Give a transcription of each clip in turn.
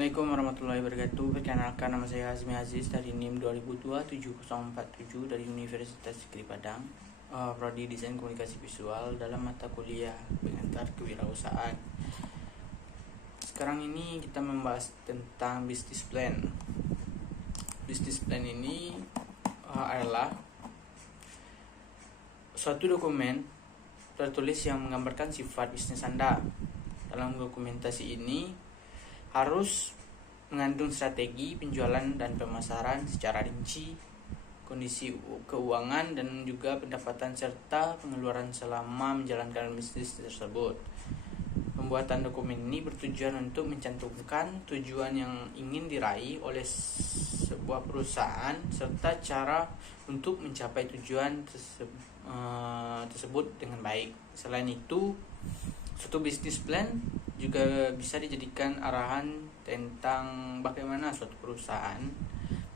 Assalamualaikum warahmatullahi wabarakatuh. Perkenalkan, nama saya Hazmi Aziz dari NIM 2002-7047 dari Universitas Negeri Padang, Prodi Desain Komunikasi Visual dalam mata kuliah pengantar kewirausahaan. Sekarang ini kita membahas tentang business plan. Business plan ini adalah suatu dokumen tertulis yang menggambarkan sifat bisnis Anda. Dalam dokumentasi ini harus mengandung strategi penjualan dan pemasaran secara rinci, kondisi keuangan dan juga pendapatan serta pengeluaran selama menjalankan bisnis tersebut. Pembuatan dokumen ini bertujuan untuk mencantumkan tujuan yang ingin diraih oleh sebuah perusahaan serta cara untuk mencapai tujuan tersebut dengan baik. Selain itu, suatu bisnis plan juga bisa dijadikan arahan tentang bagaimana suatu perusahaan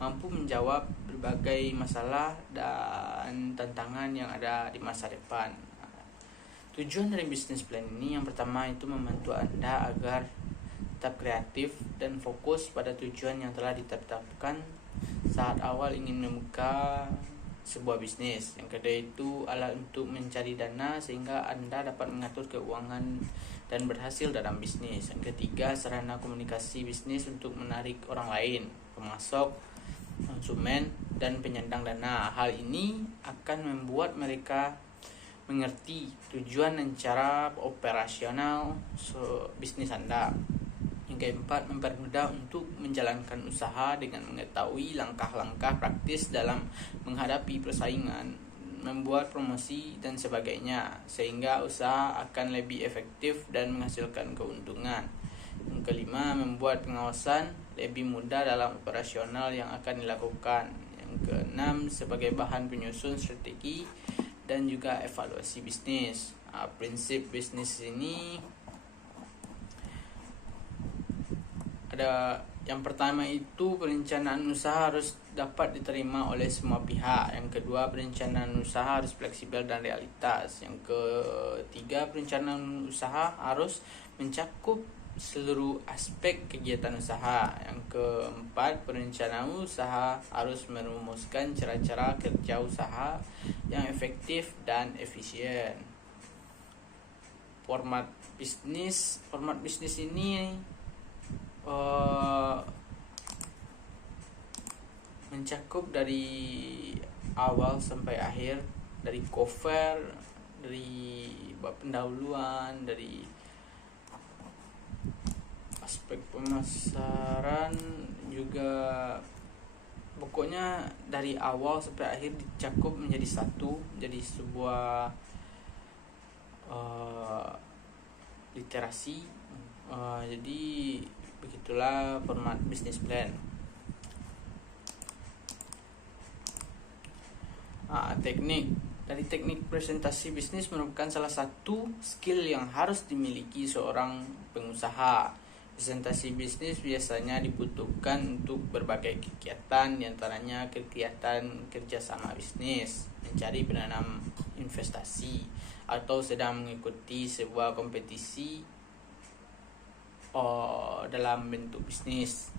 mampu menjawab berbagai masalah dan tantangan yang ada di masa depan. Tujuan dari bisnis plan ini yang pertama itu membantu Anda agar tetap kreatif dan fokus pada tujuan yang telah ditetapkan saat awal ingin membuka sebuah bisnis. Yang kedua itu adalah untuk mencari dana sehingga Anda dapat mengatur keuangan dan berhasil dalam bisnis. Yang ketiga, sarana komunikasi bisnis untuk menarik orang lain, pemasok, konsumen, dan penyandang dana. Hal ini akan membuat mereka mengerti tujuan dan cara operasional bisnis Anda. Yang keempat, mempermudah untuk menjalankan usaha dengan mengetahui langkah-langkah praktis dalam menghadapi persaingan, membuat promosi dan sebagainya, sehingga usaha akan lebih efektif dan menghasilkan keuntungan. Yang kelima, membuat pengawasan lebih mudah dalam operasional yang akan dilakukan. Yang keenam, sebagai bahan penyusun strategi dan juga evaluasi bisnis. Prinsip bisnis ini ada yang pertama itu perencanaan usaha harus dapat diterima oleh semua pihak. Yang kedua, perencanaan usaha harus fleksibel dan realitas. Yang ketiga, perencanaan usaha harus mencakup seluruh aspek kegiatan usaha. Yang keempat, perencanaan usaha harus merumuskan cara-cara kerja usaha yang efektif dan efisien. Format bisnis ini mencakup dari awal sampai akhir, dari cover, dari bab pendahuluan, dari aspek pemasaran, juga pokoknya dari awal sampai akhir dicakup menjadi satu, jadi sebuah literasi. Jadi begitulah format business plan. Teknik presentasi bisnis merupakan salah satu skill yang harus dimiliki seorang pengusaha. Presentasi bisnis biasanya dibutuhkan untuk berbagai kegiatan, diantaranya kegiatan kerjasama bisnis, mencari penanam investasi, atau sedang mengikuti sebuah kompetisi dalam bentuk bisnis.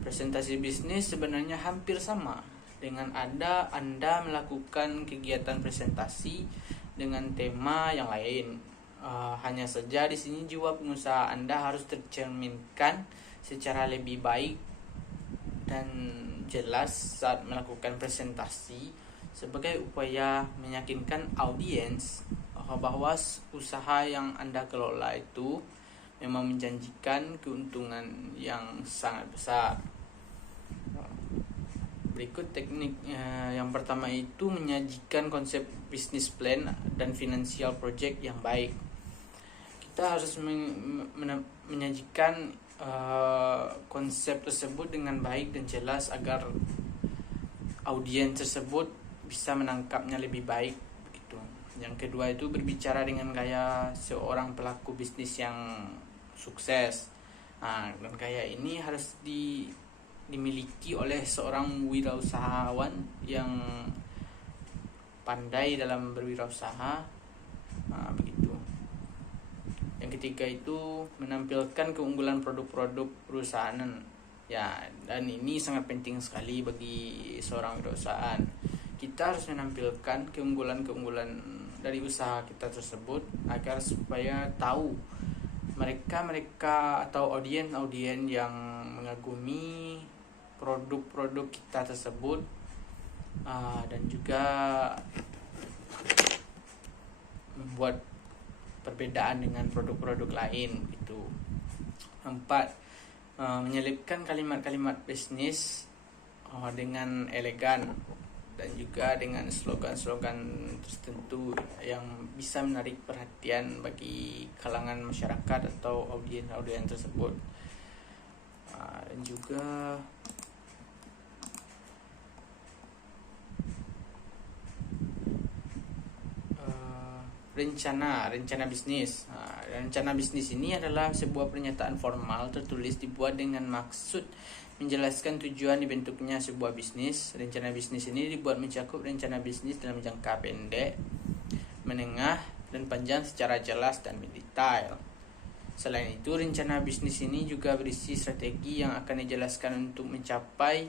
Presentasi bisnis sebenarnya hampir sama dengan Anda melakukan kegiatan presentasi dengan tema yang lain. Hanya saja di sini jiwa pengusaha Anda harus tercerminkan secara lebih baik dan jelas saat melakukan presentasi sebagai upaya meyakinkan audiens bahwa usaha yang Anda kelola itu memang menjanjikan keuntungan yang sangat besar. Berikut teknik yang pertama itu menyajikan konsep business plan dan financial project yang baik. Kita harus menyajikan konsep tersebut dengan baik dan jelas agar audiens tersebut bisa menangkapnya lebih baik. Begitu. Yang kedua itu berbicara dengan gaya seorang pelaku bisnis yang sukses. Dan gaya ini harus dimiliki oleh seorang wirausahawan yang pandai dalam berwirausaha. Begitu. Yang Yang ketiga itu menampilkan keunggulan produk-produk perusahaan. Ya, dan ini sangat penting sekali bagi seorang wirausahaan. Kita harus menampilkan keunggulan-keunggulan dari usaha kita tersebut agar supaya tahu mereka atau audien yang mengagumi produk-produk kita tersebut, dan juga membuat perbedaan dengan produk-produk lain gitu. 4. Menyelipkan kalimat-kalimat bisnis dengan elegan dan juga dengan slogan-slogan tertentu yang bisa menarik perhatian bagi kalangan masyarakat atau audien tersebut. Dan juga rencana bisnis. Rencana bisnis ini adalah sebuah pernyataan formal tertulis dibuat dengan maksud menjelaskan tujuan dibentuknya sebuah bisnis. Rencana bisnis ini dibuat mencakup rencana bisnis dalam jangka pendek, menengah, dan panjang secara jelas dan mendetail. Selain itu, rencana bisnis ini juga berisi strategi yang akan dijelaskan untuk mencapai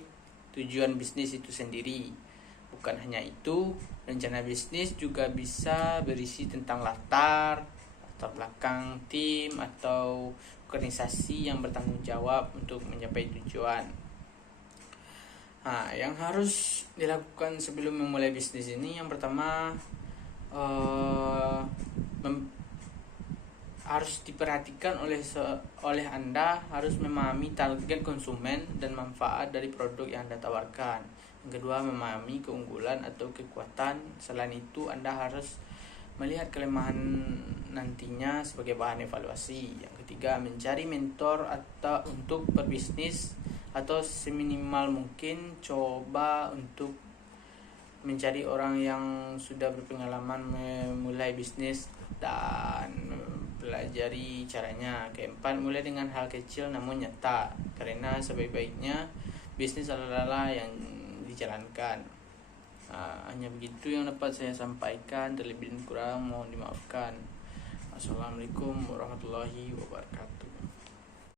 tujuan bisnis itu sendiri. Bukan hanya itu, rencana bisnis juga bisa berisi tentang latar belakang tim atau organisasi yang bertanggung jawab untuk mencapai tujuan. Yang harus dilakukan sebelum memulai bisnis ini, yang pertama harus diperhatikan oleh Anda, harus memahami target konsumen dan manfaat dari produk yang Anda tawarkan. Yang kedua, memahami keunggulan atau kekuatan. Selain itu, Anda harus melihat kelemahan nantinya sebagai bahan evaluasi. Yang ketiga, mencari mentor atau untuk berbisnis, atau seminimal mungkin coba untuk mencari orang yang sudah berpengalaman memulai bisnis dan pelajari caranya. Keempat, mulai dengan hal kecil namun nyata, karena sebaik-baiknya bisnis adalah yang dijalankan. Hanya begitu yang dapat saya sampaikan, terlebih kurang mohon dimaafkan. Assalamualaikum warahmatullahi wabarakatuh.